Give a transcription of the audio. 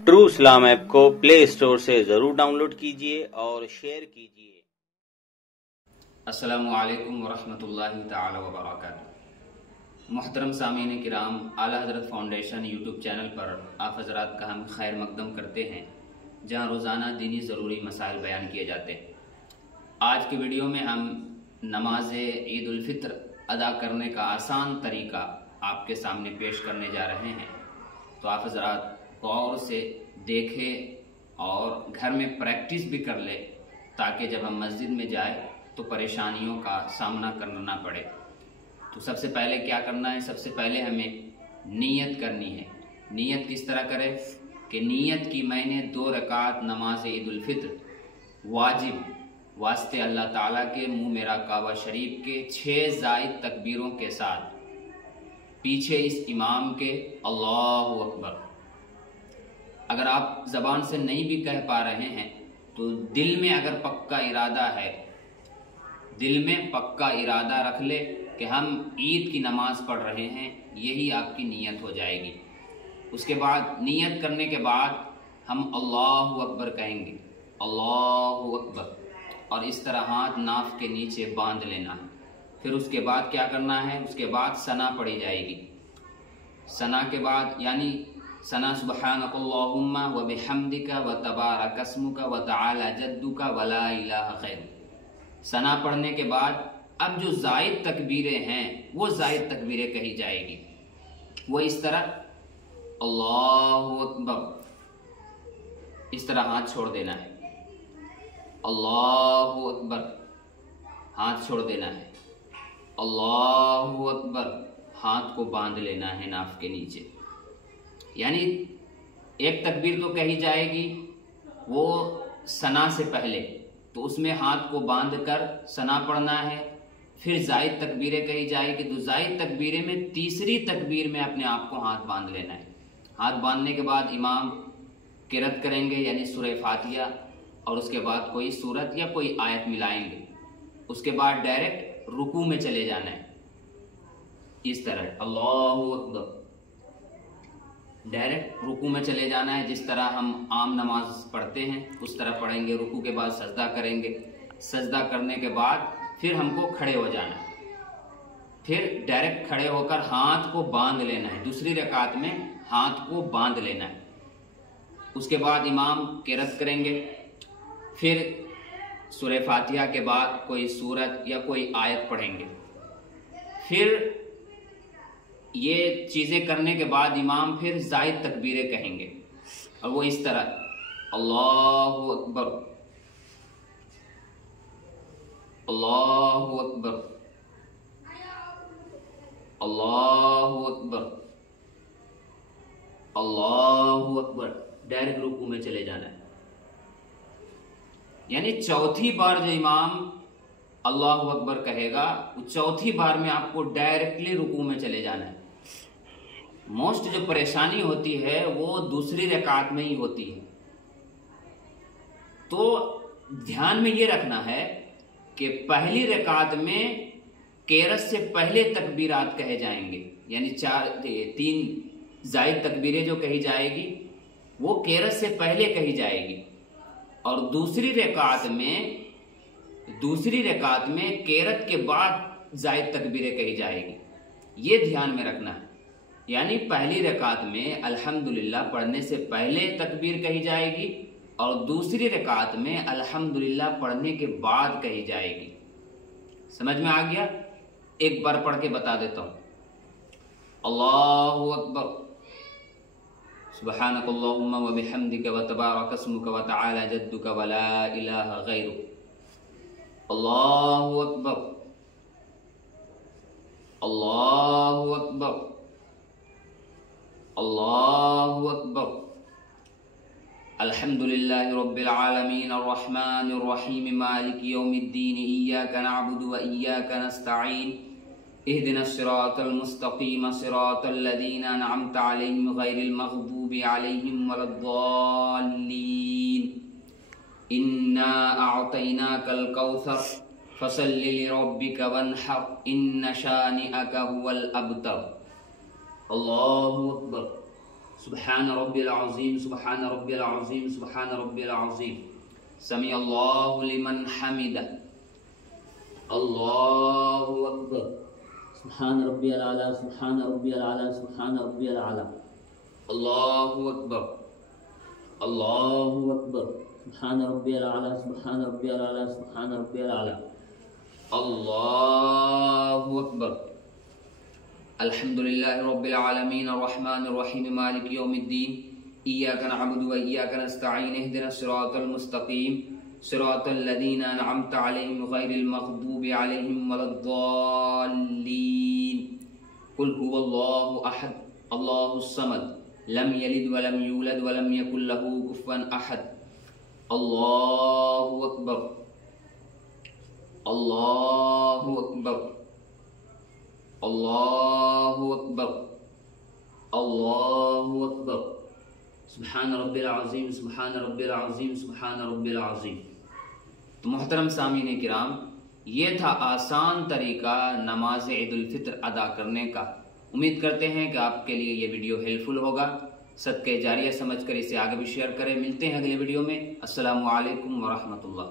True इस्लाम app को play store से ज़रूर डाउनलोड कीजिए और शेयर कीजिए। अस्सलामु अलैकुम वरहमतुल्लाहि ताला वबरकातुहू। मुहतरम सामीन किराम, आला हज़रत फाउंडेशन यूट्यूब चैनल पर आप हज़रात का हम खैर मकदम करते हैं, जहां रोज़ाना दीनी ज़रूरी मसाइल बयान किए जाते हैं। आज की वीडियो में हम नमाज ईद उल फित्र अदा करने का आसान तरीका आपके सामने पेश करने जा रहे हैं। तो आप हज़रात गौर से देखें और घर में प्रैक्टिस भी कर ले, ताकि जब हम मस्जिद में जाए तो परेशानियों का सामना करना ना पड़े। तो सबसे पहले क्या करना है? सबसे पहले हमें नीयत करनी है। नीयत किस तरह करें कि नीयत की मैंने 2 रकात नमाज ईद उल फित्र वाजिब वास्ते अल्लाह ताला के मुँह मेरा काबा शरीफ के 6 जायद तकबीरों के साथ पीछे इस इमाम के अल्लाहु अकबर। अगर आप ज़बान से नहीं भी कह पा रहे हैं तो दिल में अगर पक्का इरादा है, दिल में पक्का इरादा रख ले कि हम ईद की नमाज पढ़ रहे हैं, यही आपकी नीयत हो जाएगी। उसके बाद नीयत करने के बाद हम अल्लाहु अकबर कहेंगे, अल्लाहु अकबर, और इस तरह हाथ नाफ के नीचे बांध लेना है। फिर उसके बाद क्या करना है? उसके बाद सना पढ़ी जाएगी। सना के बाद यानी सना सुब्हानकल्लाहुम्मा व बिहम्दिका व तबारक अस्मुका व तआला जद्दुका व ला इलाहा गैरुक। सना पढ़ने के बाद अब जो जायद तकबीरें हैं वो जायद तकबीरें कही जाएगी। वो इस तरह अल्लाहु अकबर, इस तरह हाथ छोड़ देना है, अल्लाहु अकबर, हाथ छोड़ देना है, अल्लाहु अकबर, हाथ को बांध लेना है नाफ के नीचे। यानी एक तकबीर तो कही जाएगी वो सना से पहले, तो उसमें हाथ को बांधकर सना पढ़ना है। फिर जायद तकबीरें कही जाएगी, तो जायद तकबीरें में तीसरी तकबीर में अपने आप को हाथ बांध लेना है। हाथ बांधने के बाद इमाम किरत करेंगे यानी सूरह फातिहा, और उसके बाद कोई सूरत या कोई आयत मिलाएंगे। उसके बाद डायरेक्ट रुकू में चले जाना है। इस तरह अल्लाहु अकबर, डायरेक्ट रुकू में चले जाना है। जिस तरह हम आम नमाज पढ़ते हैं उस तरह पढ़ेंगे। रुकू के बाद सजदा करेंगे। सजदा करने के बाद फिर हमको खड़े हो जाना है। फिर डायरेक्ट खड़े होकर हाथ को बांध लेना है। दूसरी रकात में हाथ को बांध लेना है। उसके बाद इमाम किरत करेंगे। फिर सूरह फातिहा के बाद कोई सूरत या कोई आयत पढ़ेंगे। फिर ये चीज़ें करने के बाद इमाम फिर जायद तकबीरें कहेंगे, और वो इस तरह अल्लाहु अकबर, अल्लाहु अकबर, अल्लाहु अकबर, अल्लाहु अकबर, डायरेक्ट रुकू में चले जाना है। यानी चौथी बार जो इमाम अल्लाहु अकबर कहेगा, चौथी बार में आपको डायरेक्टली रुकू में चले जाना है। मोस्ट जो परेशानी होती है वो दूसरी रकात में ही होती है। तो ध्यान में ये रखना है कि पहली रकात में केरत से पहले तकबीरात कहे जाएंगे, यानी 3 जायद तकबीरें जो कही जाएगी वो केरत से पहले कही जाएगी, और दूसरी रकात में केरत के बाद जायद तकबीरें कही जाएगी। ये ध्यान में रखना है। यानी पहली रकात में अल्हम्दुलिल्लाह पढ़ने से पहले तकबीर कही जाएगी, और दूसरी रकात में अल्हम्दुलिल्लाह पढ़ने के बाद कही जाएगी। समझ में आ गया? एक बार पढ़ के बता देता हूं। अल्लाहु अकबर, सुब्हानकल्लाहुम्मा व बिहम्दिका व तबारक अस्मुका व तआला जद्दुका व ला इलाहा गैरुक। अल्लाहु अकबर, अल्लाहु अकबर, अल्लाहु अकबर। अल्हम्दुलिल्लाहि रब्बिल आलमीन अर्रहमानिर रहीम मालिकि यौमिद्दीन इय्याका नअबुदु व इय्याका नस्तईन इहदिनस सिरातल मुस्तकीम सिरातल लज़ीना अनअमता अलैहिम गैरिल मग़दूबि अलैहिम वलद्दाल्लीन। इन्ना अअतैनाकल कौसर फसल्लि लिरब्बिका वन्हर इन्न शानिअका हुवल अबतर। अल्लाहु अकबर, सुब्हान रब्बिल अज़ीम, सुब्हान रब्बिल अज़ीम, सुब्हान रब्बिल अज़ीम। समी अल्लाहु लिमन हमिदा, अल्लाहु अकबर। सुब्हान रब्बियल आला, सुब्हान रब्बियल आला, सुब्हान रब्बियल आला। अल्लाहु अकबर, अल्लाहु अकबर। सुब्हान रब्बियल आला, सुब्हान रब्बियल आला, सुब्हान रब्बियल आला। अल्लाहु अकबर। अल्हम्दुलिल्लाहि रब्बिल आलमीन, अर्रहमानिर रहीम, मालिकि यौमिद्दीन, इय्याका नअबुदु व इय्याका नस्तईन, इहदिनस सिरातल मुस्तकीम, सिरातल लज़ीना अनअमता अलैहिम गैरिल मग़दूबि अलैहिम वलद्दाल्लीन। कुल हुवल्लाहु अहद, अल्लाहुस समद, लम यलिद व लम यूलद व लम यकुल लहू कुफुवन अहद। अल्लाहु अकबर, अल्लाहु अकबर, अल्लाहु अकबर, अल्लाहु अकबर। सुब्हान रब्बिल अज़ीम, सुब्हान रब्बिल अज़ीम, सुब्हान रब्बिल अज़ीम। तो मोहतरम सामीन किराम, ये था आसान तरीका नमाज ईदुल फित्र अदा करने का। उम्मीद करते हैं कि आपके लिए ये वीडियो हेल्पफुल होगा। सदके जारिया समझकर इसे आगे भी शेयर करें। मिलते हैं अगले वीडियो में। अस्सलामु अलैकुम व रहमतुल्लाह।